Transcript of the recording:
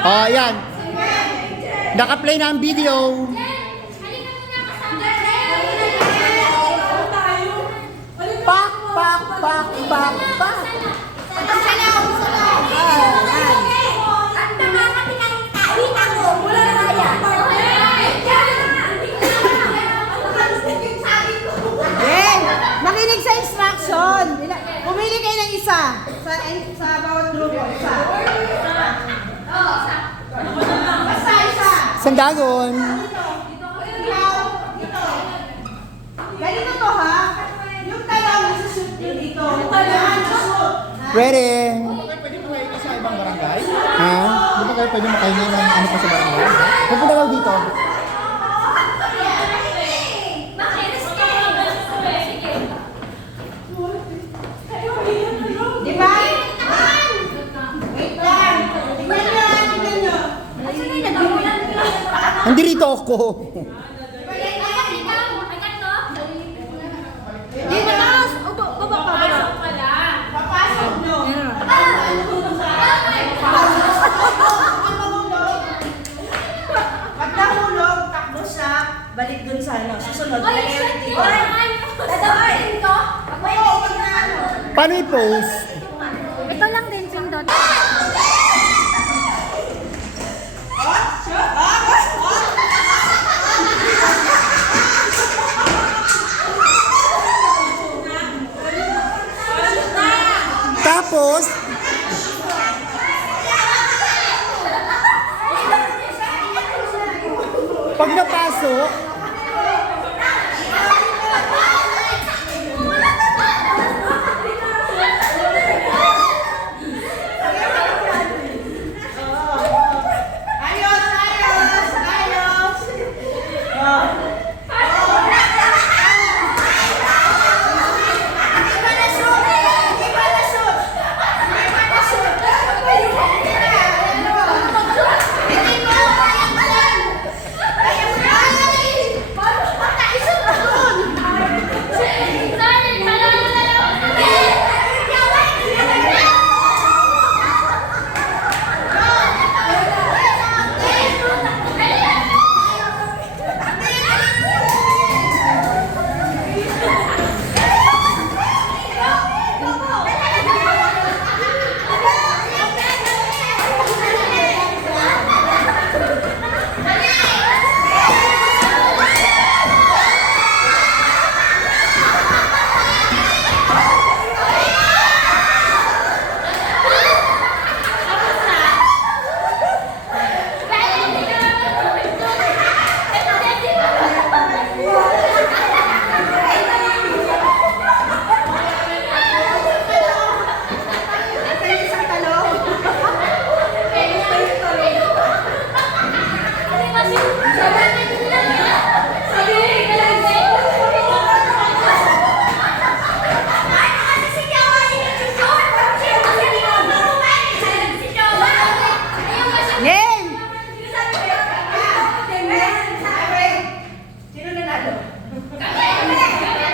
Oh, yan. Naka-play na ang video. Pak, pak, pak, pak, pak. Makinig sa instruction. Pumili kayo ng isa. Sa bawat grupo. Isa. Basta isa. Sandagon. Ganito to ha. Yung talong isushoot nyo dito. Yung talong isushoot. Ready? Pwede mo kayo sa ibang barangay? Ha? Di ba kayo pwede makahingi ng ano pa sa barangay? Pupunta daw dito. Di ba? Wait lang. Tingnan nyo. Hindi rito ako. Dito na. Baba pa. Papasok nyo. Pag nahulog, takbo siya, balik dun sa ano. Susunod. Paano i-post? Ito lang din, pindot. Tapos, pag napasok, Sabi